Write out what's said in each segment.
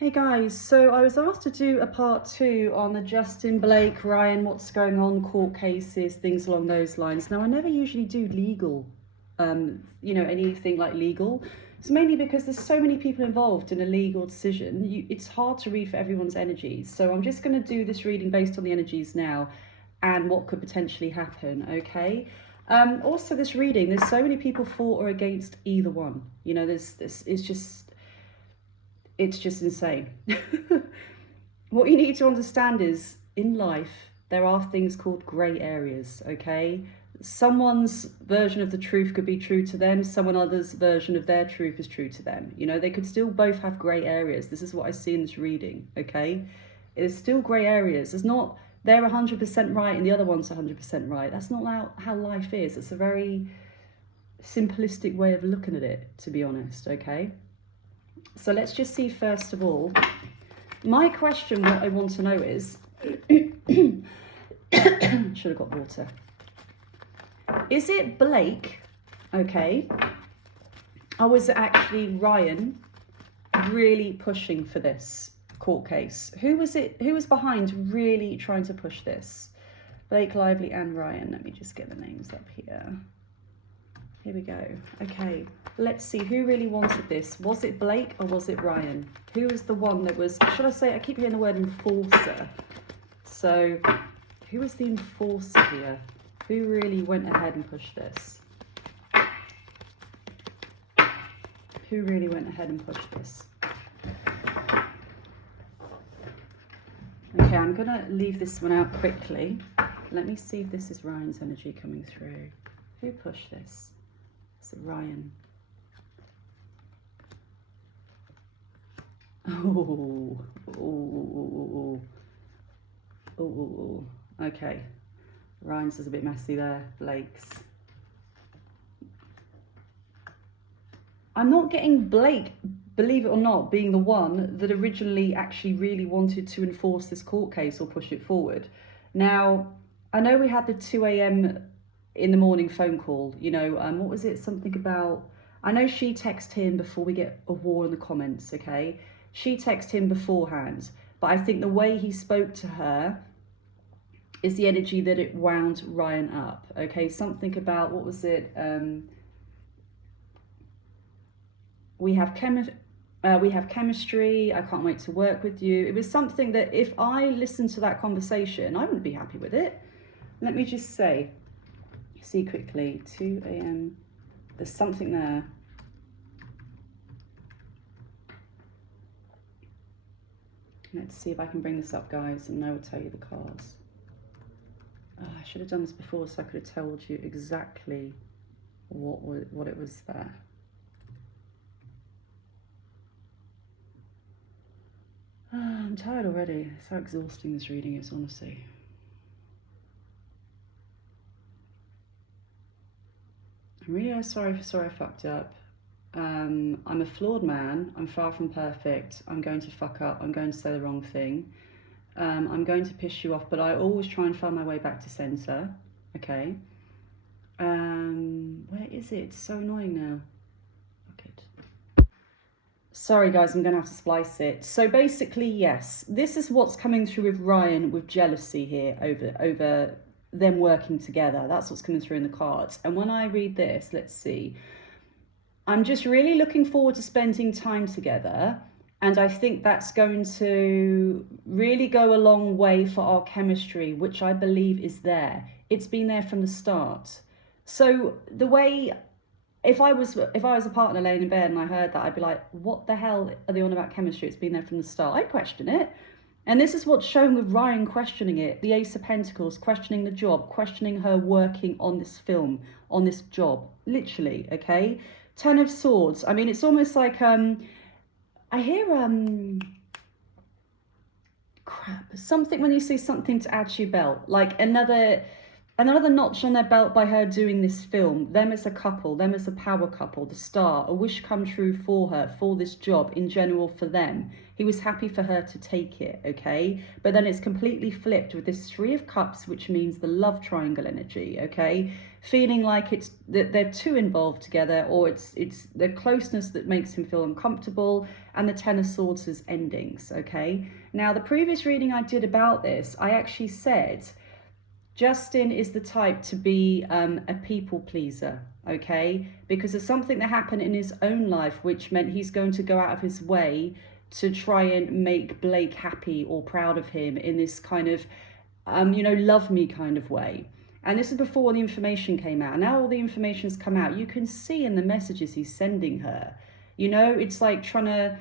Hey guys, so I was asked to do a part 2 on the Justin Blake, Ryan, what's going on, court cases, things along those lines. Now I never usually do legal, anything like legal. It's mainly because there's so many people involved in a legal decision. It's hard to read for everyone's energies. So I'm just going to do this reading based on the energies now and what could potentially happen, okay? Also this reading, there's so many people for or against either one. You know, it's just insane. What you need to understand is, in life, there are things called grey areas, okay? Someone's version of the truth could be true to them, someone else's version of their truth is true to them. You know, they could still both have grey areas. This is what I see in this reading, okay? There's still grey areas. It's not they're 100% right and the other one's 100% right. That's not how life is. It's a very simplistic way of looking at it, to be honest, okay? So let's just see, first of all, my question, what I want to know is, should have got water. Is it Blake, okay, or was it actually Ryan really pushing for this court case? Who was behind really trying to push this? Blake Lively and Ryan. Let me just get the names up here. Here we go. Okay, let's see who really wanted this. Was it Blake or was it Ryan? Who was the one that was, should I say, I keep hearing the word enforcer. So who was the enforcer here? Who really went ahead and pushed this? Who really went ahead and pushed this? Okay, I'm gonna leave this one out quickly. Let me see if this is Ryan's energy coming through. Who pushed this? Is it Ryan? Oh, okay. Ryan's is a bit messy there. Blake's. I'm not getting Blake, believe it or not, being the one that originally actually really wanted to enforce this court case or push it forward. Now, I know we had the 2 a.m. in the morning phone call, you know, what was it? Something about, I know she texted him before we get a war in the comments, okay? She texted him beforehand, but I think the way he spoke to her is the energy that it wound Ryan up, okay? Something about, what was it? We have chemistry, I can't wait to work with you. It was something that if I listened to that conversation, I wouldn't be happy with it. Let me just say, see quickly, 2 a.m. There's something there. Let's see if I can bring this up, guys, and I will tell you the cards. Oh, I should have done this before so I could have told you exactly what it was there. Oh, I'm tired already. It's how exhausting this reading is, honestly. I'm really sorry I fucked up. I'm a flawed man. I'm far from perfect. I'm going to fuck up. I'm going to say the wrong thing. I'm going to piss you off, but I always try and find my way back to center. Okay. Where is it? It's so annoying now. Okay. Sorry guys, I'm going to have to splice it. So basically, yes, this is what's coming through with Ryan, with jealousy here over them working together. That's what's coming through in the cards. And when I read this, let's see, I'm just really looking forward to spending time together, and I think that's going to really go a long way for our chemistry, which I believe is there. It's been there from the start. So the way, if I was a partner laying in bed and I heard that, I'd be like, what the hell are they on about chemistry? It's been there from the start. I'd question it. And this is what's shown with Ryan questioning it. The Ace of Pentacles, questioning the job, questioning her working on this film, on this job, literally, okay? 10 of Swords. I mean, it's almost like, I hear, crap, something when you say something to add to your belt, like another Another notch on their belt by her doing this film, them as a couple, them as a power couple, the star, a wish come true for her, for this job, in general for them. He was happy for her to take it, okay? But then it's completely flipped with this Three of Cups, which means the love triangle energy, okay? Feeling like it's that they're too involved together, or it's the closeness that makes him feel uncomfortable, and the Ten of Swords as endings, okay? Now, the previous reading I did about this, I actually said Justin is the type to be a people pleaser, okay? Because of something that happened in his own life, which meant he's going to go out of his way to try and make Blake happy or proud of him in this kind of, you know, love me kind of way. And this is before the information came out. Now all the information's come out. You can see in the messages he's sending her, you know, it's like trying to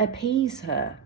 appease her.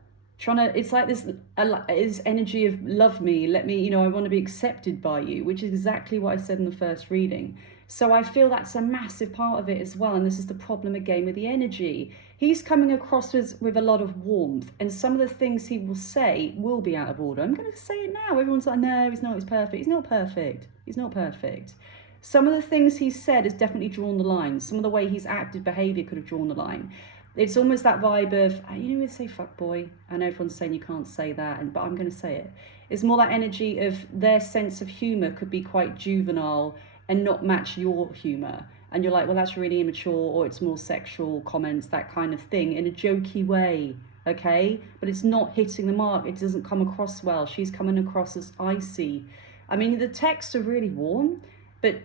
It's like this energy of love me, let me, you know, I want to be accepted by you, which is exactly what I said in the first reading. So I feel that's a massive part of it as well. And this is the problem again with the energy. He's coming across with a lot of warmth, and some of the things he will say will be out of order. I'm going to say it now. Everyone's like, no, he's not, he's perfect. He's not perfect. He's not perfect. Some of the things he's said has definitely drawn the line. Some of the way he's acted, behaviour could have drawn the line. It's almost that vibe of, you know, we say fuck boy. I know everyone's saying you can't say that, but I'm going to say it. It's more that energy of their sense of humour could be quite juvenile and not match your humour. And you're like, well, that's really immature, or it's more sexual comments, that kind of thing, in a jokey way, okay? But it's not hitting the mark. It doesn't come across well. She's coming across as icy. I mean, the texts are really warm, but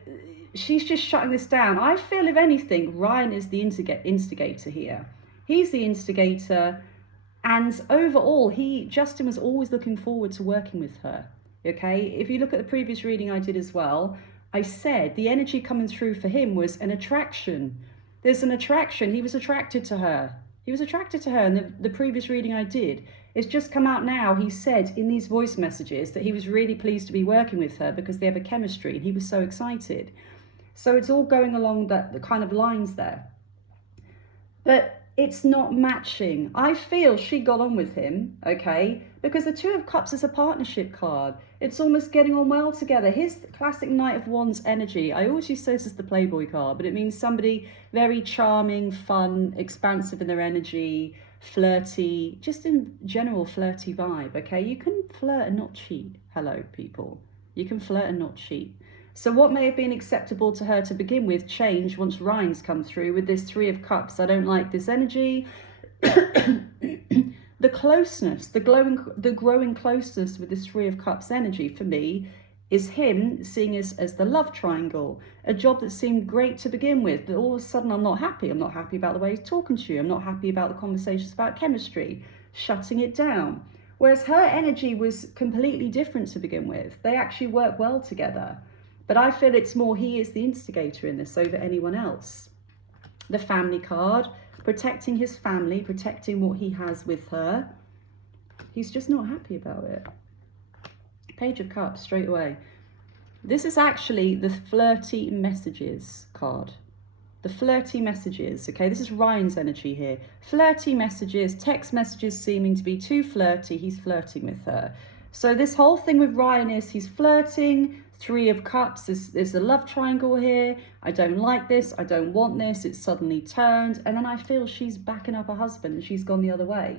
she's just shutting this down. I feel, if anything, Ryan is the instigator here. He's the instigator, and overall, Justin was always looking forward to working with her, okay? If you look at the previous reading I did as well, I said the energy coming through for him was an attraction. There's an attraction. He was attracted to her. He was attracted to her in the previous reading I did. It's just come out now. He said in these voice messages that he was really pleased to be working with her because they have a chemistry, and he was so excited. So it's all going along the kind of lines there. But it's not matching. I feel she got on with him, okay? Because the Two of Cups is a partnership card. It's almost getting on well together. Here's the classic Knight of Wands energy. I always use this as the Playboy card, but it means somebody very charming, fun, expansive in their energy, flirty, just in general flirty vibe, okay? You can flirt and not cheat. Hello, people. You can flirt and not cheat. So what may have been acceptable to her to begin with changed once Ryan's come through with this Three of Cups. I don't like this energy. The closeness, the growing closeness with this Three of Cups energy for me is him seeing us as the love triangle, a job that seemed great to begin with, but all of a sudden I'm not happy. I'm not happy about the way he's talking to you. I'm not happy about the conversations about chemistry, shutting it down. Whereas her energy was completely different to begin with. They actually work well together. But I feel it's more he is the instigator in this over anyone else. The family card, protecting his family, protecting what he has with her. He's just not happy about it. Page of Cups, straight away. This is actually the flirty messages card. The flirty messages, okay? This is Ryan's energy here. Flirty messages, text messages seeming to be too flirty. He's flirting with her. So this whole thing with Ryan is he's flirting. Three of Cups, there's a love triangle here. I don't like this, I don't want this, it's suddenly turned. And then I feel she's backing up her husband and she's gone the other way.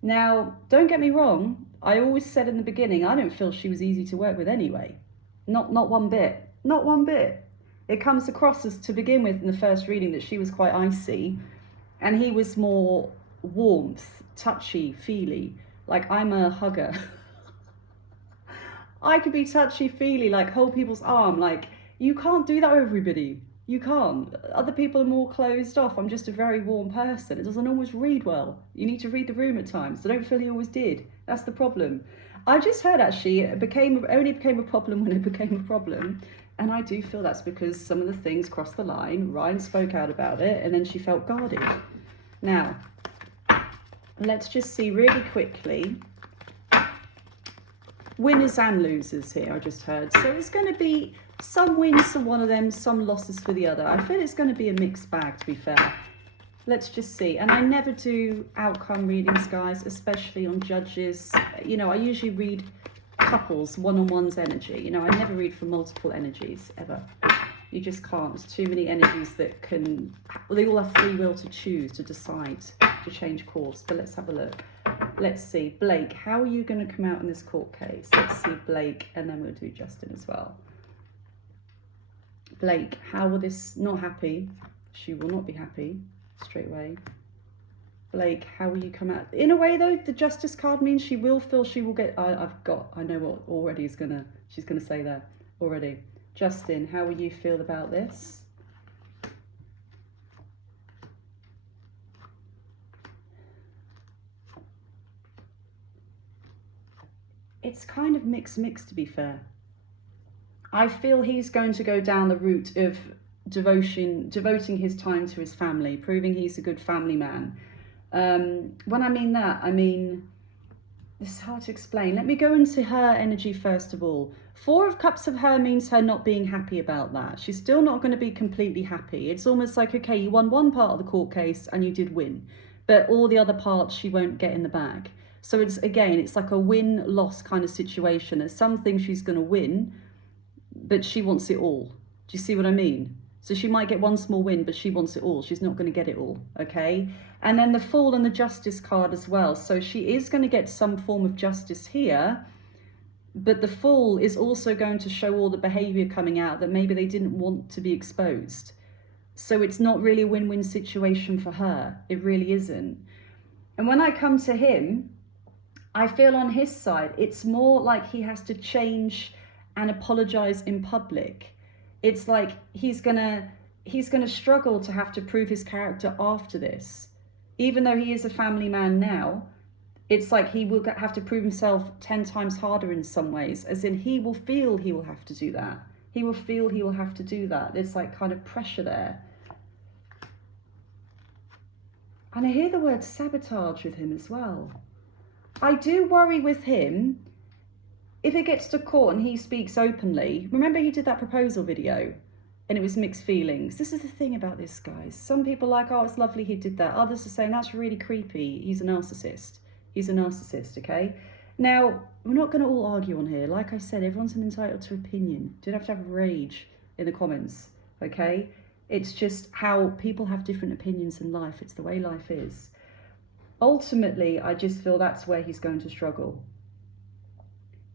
Now, don't get me wrong, I always said in the beginning, I don't feel she was easy to work with anyway. Not one bit, not one bit. It comes across as, to begin with in the first reading, that she was quite icy and he was more warmth, touchy, feely, like I'm a hugger. I could be touchy-feely, like hold people's arm. Like, you can't do that with everybody. You can't. Other people are more closed off. I'm just a very warm person. It doesn't always read well. You need to read the room at times. So don't feel he always did. That's the problem. I just heard actually it only became a problem when it became a problem. And I do feel that's because some of the things crossed the line. Ryan spoke out about it and then she felt guarded. Now, let's just see really quickly. Winners and losers here, I just heard. So it's going to be some wins for one of them, some losses for the other. I feel it's going to be a mixed bag, to be fair. Let's just see. And I never do outcome readings, guys, especially on judges. You know, I usually read couples, one-on-one's energy. You know, I never read for multiple energies, ever. You just can't. There's too many energies that can, well, they all have free will to choose, to decide, to change course. But let's have a look. Let's see. Blake, how are you going to come out in this court case? Let's see Blake, and then we'll do Justin as well. Blake, how will this, not happy. She will not be happy straight away. Blake, how will you come out? In a way though, the Justice card means she will feel she will get, I know what already is she's gonna say there already. Justin, how will you feel about this? It's kind of mixed to be fair. I feel he's going to go down the route of devoting his time to his family, proving he's a good family man. When I mean that, I mean, it's hard to explain. Let me go into her energy first of all. 4 of Cups of her means her not being happy about that. She's still not going to be completely happy. It's almost like, okay, you won one part of the court case and you did win, but all the other parts she won't get in the bag. So it's, again, it's like a win-loss kind of situation. There's some things she's going to win, but she wants it all. Do you see what I mean? So she might get one small win, but she wants it all. She's not going to get it all, okay? And then the Fool and the Justice card as well. So she is going to get some form of justice here, but the Fool is also going to show all the behavior coming out that maybe they didn't want to be exposed. So it's not really a win-win situation for her. It really isn't. And when I come to him, I feel on his side, it's more like he has to change and apologize in public. It's like he's gonna struggle to have to prove his character after this. Even though he is a family man now, it's like he will have to prove himself 10 times harder in some ways, as in he will feel he will have to do that. He will feel he will have to do that. There's like kind of pressure there. And I hear the word sabotage with him as well. I do worry with him. If it gets to court and he speaks openly, remember he did that proposal video and it was mixed feelings. This is the thing about this, guys. Some people are like, oh, it's lovely he did that. Others are saying, that's really creepy. He's a narcissist. He's a narcissist, okay? Now, we're not going to all argue on here. Like I said, everyone's entitled to opinion. You don't have to have rage in the comments, okay? It's just how people have different opinions in life. It's the way life is. Ultimately, I just feel that's where he's going to struggle.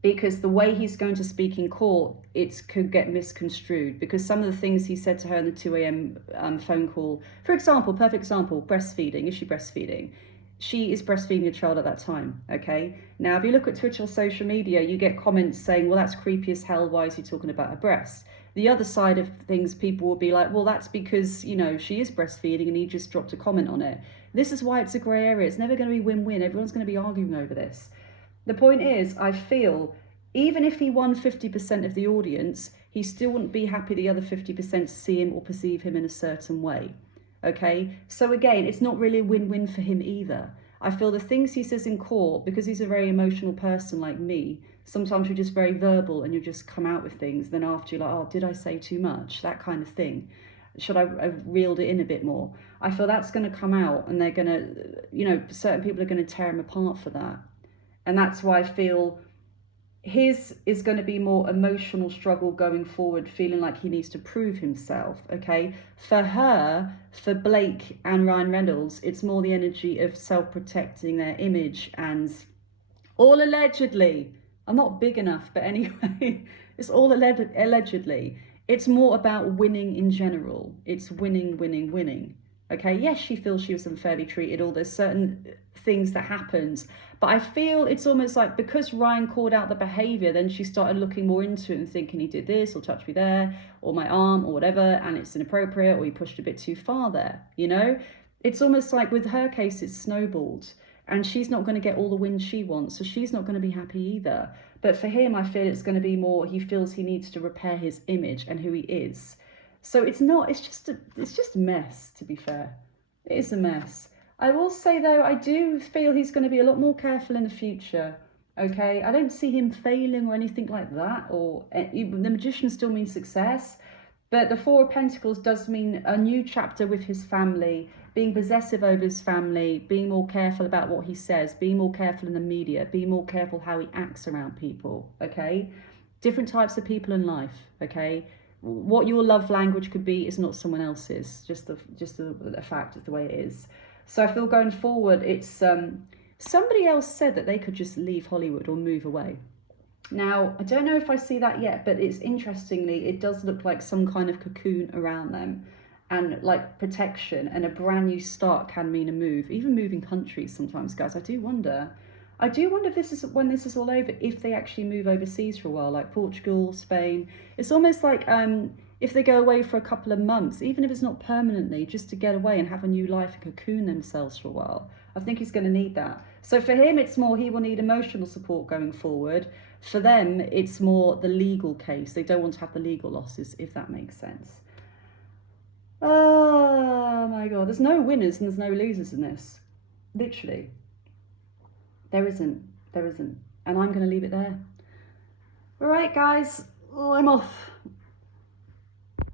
Because the way he's going to speak in court, it could get misconstrued. Because some of the things he said to her in the 2 a.m. phone call, for example, perfect example, breastfeeding. Is she breastfeeding? She is breastfeeding a child at that time, okay? Now, if you look at Twitter or social media, you get comments saying, well, that's creepy as hell. Why is he talking about her breasts? The other side of things, people will be like, well, that's because, you know, she is breastfeeding and he just dropped a comment on it. This is why it's a grey area. It's never going to be win-win. Everyone's going to be arguing over this. The point is, I feel, even if he won 50% of the audience, he still wouldn't be happy the other 50% see him or perceive him in a certain way. Okay? So again, it's not really a win-win for him either. I feel the things he says in court, because he's a very emotional person like me, sometimes you're just very verbal and you just come out with things. Then after you're like, oh, did I say too much? That kind of thing. Should I have reeled it in a bit more? I feel that's going to come out and they're going to, you know, certain people are going to tear him apart for that. And that's why I feel his is going to be more emotional struggle going forward, feeling like he needs to prove himself, okay? For her, for Blake and Ryan Reynolds, it's more the energy of self-protecting their image and all allegedly. I'm not big enough, but anyway, it's all allegedly. It's more about winning in general. It's winning, winning, winning. Okay, yes, she feels she was unfairly treated, or there's certain things that happened. But I feel it's almost like because Ryan called out the behaviour, then she started looking more into it and thinking he did this, or touched me there, or my arm, or whatever, and it's inappropriate, or he pushed a bit too far there, you know? It's almost like with her case, it's snowballed, and she's not going to get all the wins she wants, so she's not going to be happy either. But for him, I feel it's going to be more, he feels he needs to repair his image and who he is. So it's just a mess, to be fair. It is a mess. I will say, though, I do feel he's going to be a lot more careful in the future, okay? I don't see him failing or anything like that, or the Magician still means success, but the 4 of Pentacles does mean a new chapter with his family being possessive over his family, being more careful about what he says, being more careful in the media, being more careful how he acts around people, okay? Different types of people in life, okay? What your love language could be is not someone else's, just a fact of the way it is. So I feel going forward, it's somebody else said that they could just leave Hollywood or move away. Now, I don't know if I see that yet, but it's interestingly, it does look like some kind of cocoon around them, and like protection, and a brand new start can mean a move, even moving countries sometimes, guys. I do wonder if this is, when this is all over, if they actually move overseas for a while, like Portugal, Spain. It's almost like if they go away for a couple of months, even if it's not permanently, just to get away and have a new life and cocoon themselves for a while. I think he's going to need that. So for him, it's more he will need emotional support going forward. For them, it's more the legal case. They don't want to have the legal losses, if that makes sense. Oh my God, there's no winners and there's no losers in this. Literally. There isn't. And I'm going to leave it there. All right, guys. Oh, I'm off.